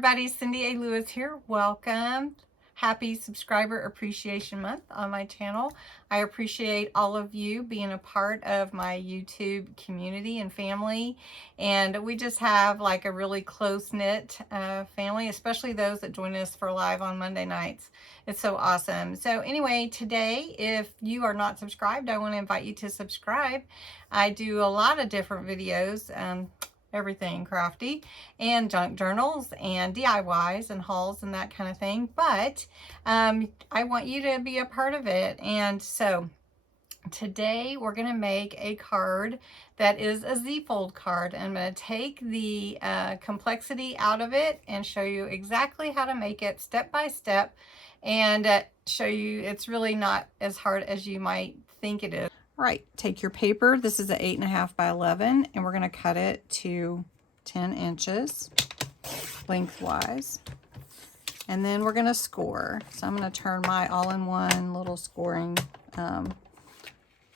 everybody, Cindy A. Lewis here. Welcome. Happy Subscriber Appreciation Month on my channel. I appreciate all of you being a part of my YouTube community and family. And we just have like a really close-knit family, especially those that join us for live on Monday nights. It's so awesome. So anyway, today, if you are not subscribed, I want to invite you to subscribe. I do a lot of different videos. Everything crafty and junk journals and DIYs and hauls and that kind of thing, but I want you to be a part of it. And so today we're going to make a card that is a Z-fold card. I'm going to take the complexity out of it and show you exactly how to make it step by step and show you it's really not as hard as you might think it is. Right, take your paper. This is an 8.5 by 11, and we're going to cut it to 10 inches lengthwise. And then we're going to score. So I'm going to turn my all-in-one little scoring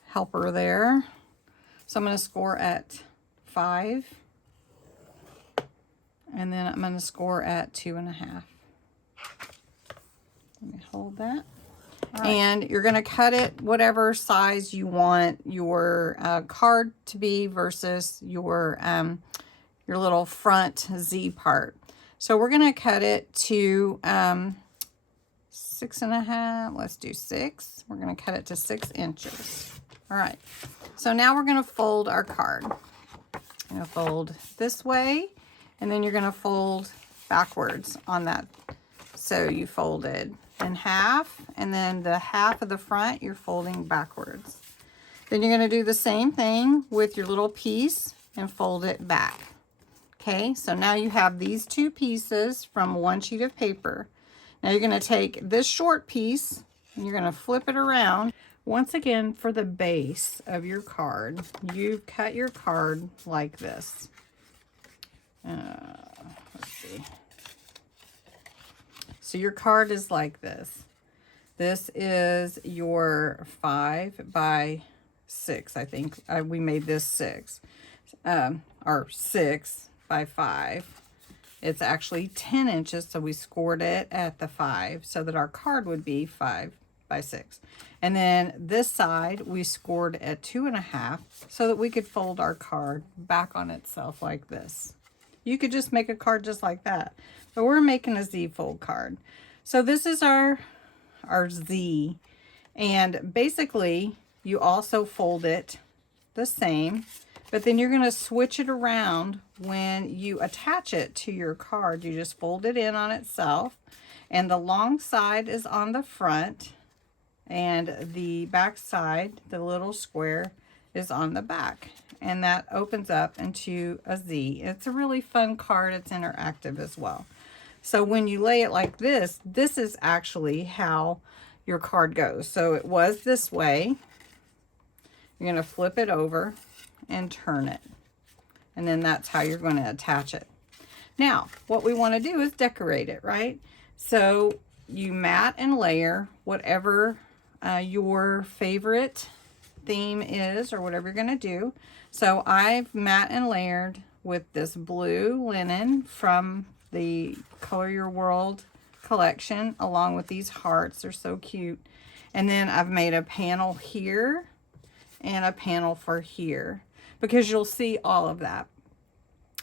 helper there. So I'm going to score at 5. And then I'm going to score at 2.5. Let me hold that. Right. And you're going to cut it whatever size you want your card to be versus your little front Z part. So we're going to cut it to 6.5. Let's do 6. We're going to cut it to 6 inches. All right. So now we're going to fold our card. You're going to fold this way, and then you're going to fold backwards on that. So you folded in half, and then the half of the front you're folding backwards. Then you're going to do the same thing with your little piece and fold it back. Okay, so now you have these two pieces from one sheet of paper. Now you're going to take this short piece and you're going to flip it around. Once again, for the base of your card, you cut your card like this. Let's see. So your card is like this. This is your 5 by 6. I think we made this 6. Or 6 by 5. It's actually 10 inches, so we scored it at the 5 so that our card would be 5 by 6. And then this side we scored at 2.5 so that we could fold our card back on itself like this. You could just make a card just like that. But we're making a Z-fold card. So this is our Z. And basically, you also fold it the same. But then you're going to switch it around when you attach it to your card. You just fold it in on itself. And the long side is on the front. And the back side, the little square, is on the back. And that opens up into a Z. It's a really fun card. It's interactive as well. So when you lay it like this, this is actually how your card goes. So it was this way. You're going to flip it over and turn it. And then that's how you're going to attach it. Now, what we want to do is decorate it, right? So you mat and layer whatever your favorite theme is or whatever you're going to do. So I've mat and layered with this blue linen from the Color Your World collection, along with these hearts. They're so cute. And then I've made a panel here and a panel for here because you'll see all of that.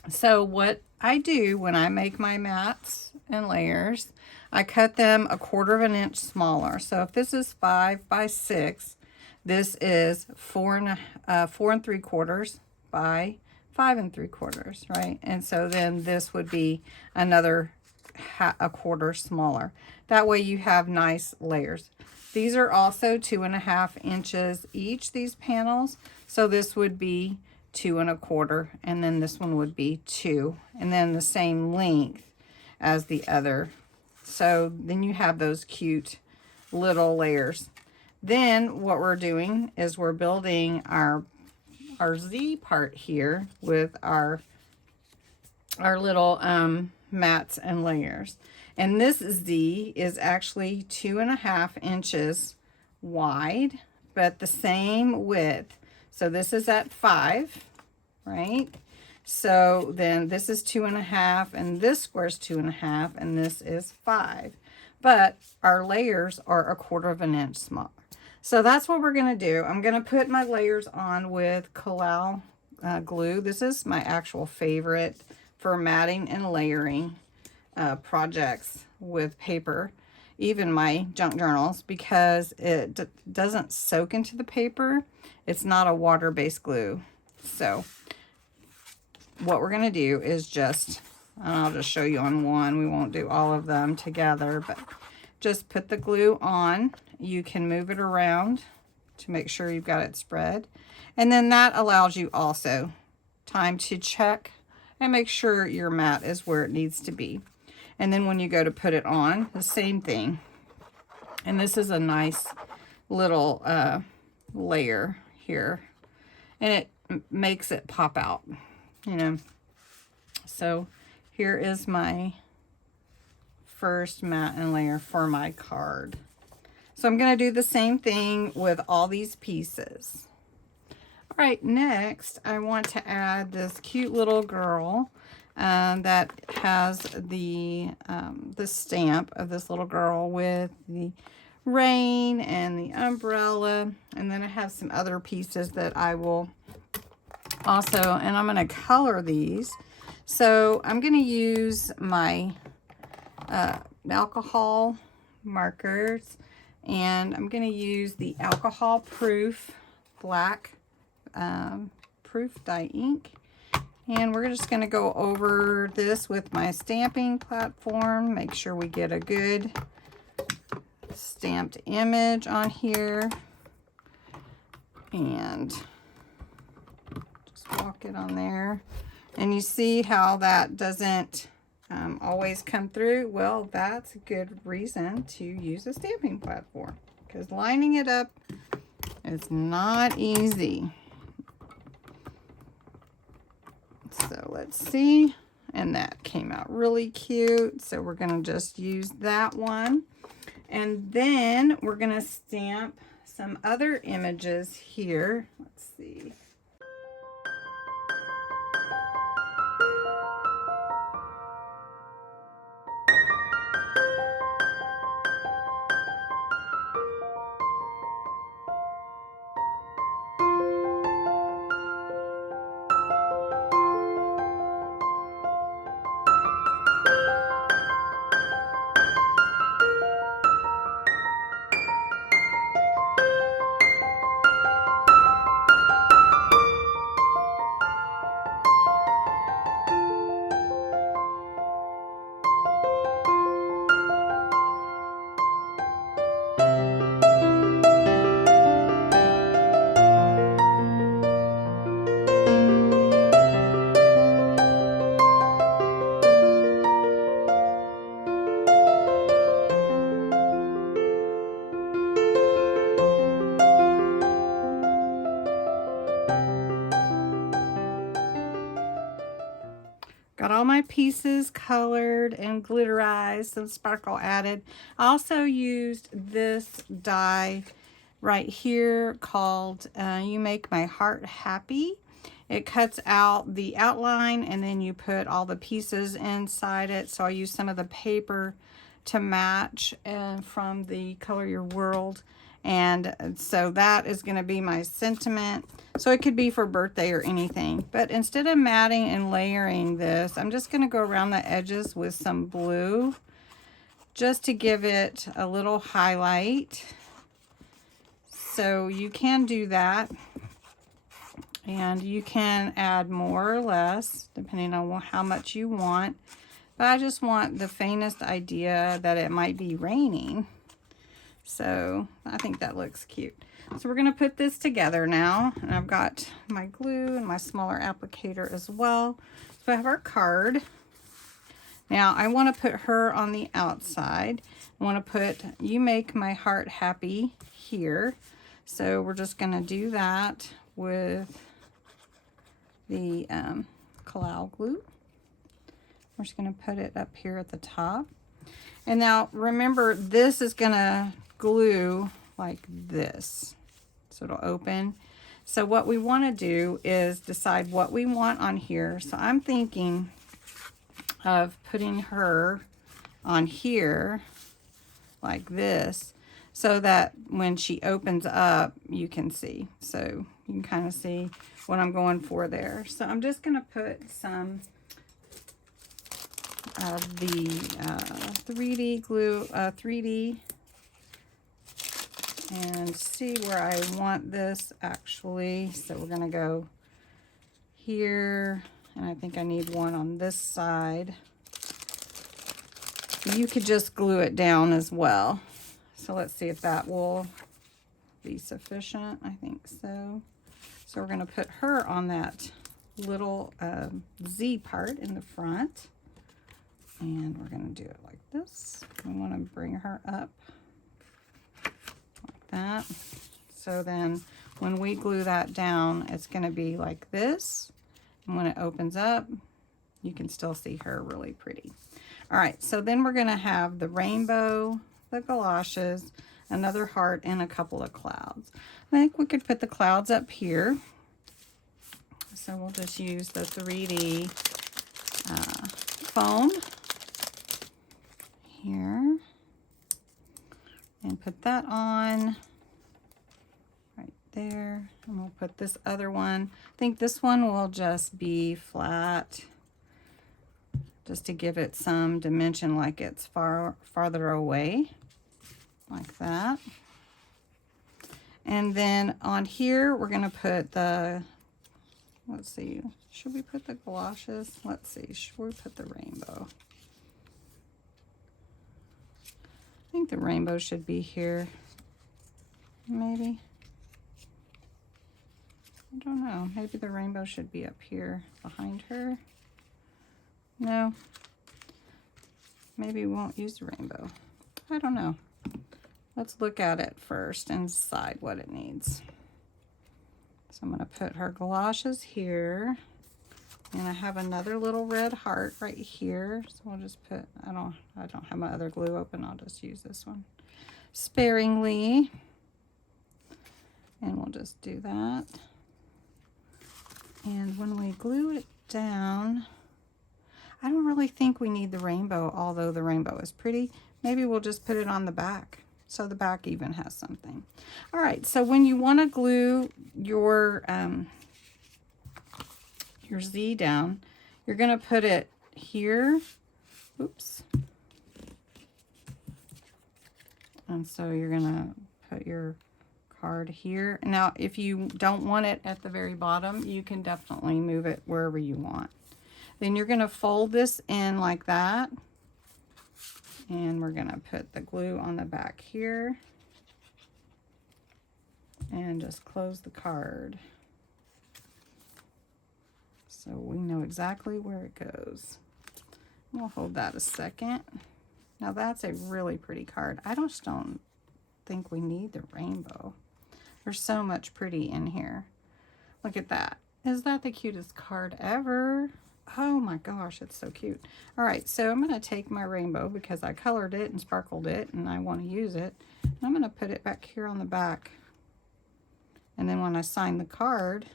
So what I do when I make my mats and layers, I cut them 1/4 inch smaller. So if this is 5 by 6, this is 4 3/4 by 5 3/4, right? And so then this would be another 1/4 smaller. That way you have nice layers. These are also 2.5 inches each, these panels. So this would be 2 1/4, and then this one would be 2, and then the same length as the other. So then you have those cute little layers. Then what we're doing is we're building our Z part here with our little mats and layers. And this Z is actually 2.5 inches wide, but the same width. So this is at 5, right? So then this is 2.5, and this square is 2.5, and this is 5. But our layers are 1/4 of an inch smaller. So that's what we're going to do. I'm going to put my layers on with Collal glue. This is my actual favorite for matting and layering projects with paper, even my junk journals, because it doesn't soak into the paper. It's not a water-based glue. So what we're going to do is just, I'll just show you on one. We won't do all of them together, but just put the glue on. You can move it around to make sure you've got it spread. And then that allows you also time to check and make sure your mat is where it needs to be. And then when you go to put it on, the same thing. And this is a nice little layer here. And it makes it pop out, you know. So here is my first mat and layer for my card. So I'm going to do the same thing with all these pieces. All right, next I want to add this cute little girl that has the stamp of this little girl with the rain and the umbrella. And then I have some other pieces that I will also, and I'm going to color these. So I'm going to use my alcohol markers, and I'm going to use the alcohol proof black proof dye ink, and we're just going to go over this with my stamping platform, make sure we get a good stamped image on here, and just walk it on there. And you see how that doesn't always come through? Well, that's a good reason to use a stamping platform, because lining it up is not easy. So let's see. And that came out really cute. So we're going to just use that one. And then we're going to stamp some other images here. Let's see. Got all my pieces colored and glitterized, some sparkle added. I also used this die right here called You Make My Heart Happy. It cuts out the outline and then you put all the pieces inside it. So I used some of the paper to match from the Color Your World. And so that is going to be my sentiment. So it could be for birthday or anything. But instead of matting and layering this, I'm just going to go around the edges with some blue just to give it a little highlight. So you can do that. And you can add more or less depending on how much you want. But I just want the faintest idea that it might be raining. So I think that looks cute. So we're going to put this together now. And I've got my glue and my smaller applicator as well. So I have our card. Now I want to put her on the outside. I want to put You Make My Heart Happy here. So we're just going to do that with the Collal glue. We're just going to put it up here at the top. And now remember, this is going to glue like this. So it'll open. So what we want to do is decide what we want on here. So I'm thinking of putting her on here like this, so that when she opens up, you can see. So you can kind of see what I'm going for there. So I'm just going to put some of the 3D glue, 3D, and see where I want this actually. So we're going to go here, and I think I need one on this side. You could just glue it down as well. So let's see if that will be sufficient. I think so. So we're going to put her on that little Z part in the front. And we're going to do it like this. We want to bring her up like that. So then when we glue that down, it's going to be like this. And when it opens up, you can still see her really pretty. All right, so then we're going to have the rainbow, the galoshes, another heart, and a couple of clouds. I think we could put the clouds up here. So we'll just use the 3D foam here and put that on right there. And we'll put this other one. I think this one will just be flat, just to give it some dimension, like it's farther away, like that. And then on here, we're going to put the, let's see, should we put the galoshes? Let's see, should we put the rainbow? I think the rainbow should be here, maybe. I don't know, maybe the rainbow should be up here behind her. No, maybe we won't use the rainbow. I don't know. Let's look at it first and decide what it needs. So I'm going to put her galoshes here, and I have another little red heart right here. So we'll just put, I don't have my other glue open. I'll just use this one sparingly, and we'll just do that. And when we glue it down, I don't really think we need the rainbow, although the rainbow is pretty. Maybe we'll just put it on the back, so the back even has something. All right, so when you want to glue your Z down, you're going to put it here. Oops. And so you're going to put your card here. Now, if you don't want it at the very bottom, you can definitely move it wherever you want. Then you're going to fold this in like that. And we're going to put the glue on the back here. And just close the card. So we know exactly where it goes. We'll hold that a second. Now that's a really pretty card. I just don't think we need the rainbow. There's so much pretty in here. Look at that. Is that the cutest card ever? Oh my gosh, it's so cute. All right, so I'm going to take my rainbow because I colored it and sparkled it and I want to use it. And I'm going to put it back here on the back. And then when I sign the card,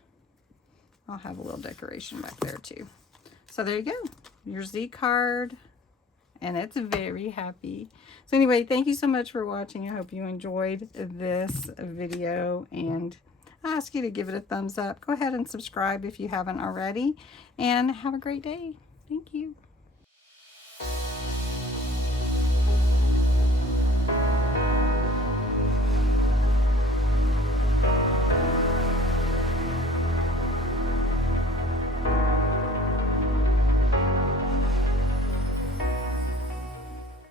I'll have a little decoration back there too. So there you go, your Z card, and it's very happy. So anyway, thank you so much for watching. I hope you enjoyed this video, and I ask you to give it a thumbs up. Go ahead and subscribe if you haven't already, and have a great day. Thank you.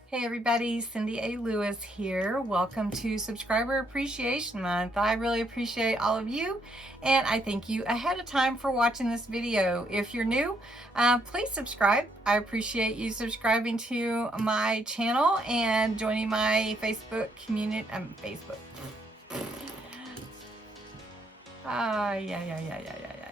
Hey everybody, Cindy A. Lewis here. Welcome to Subscriber Appreciation Month. I really appreciate all of you, and I thank you ahead of time for watching this video. If you're new, please subscribe. I appreciate you subscribing to my channel and joining my Facebook community. Yeah.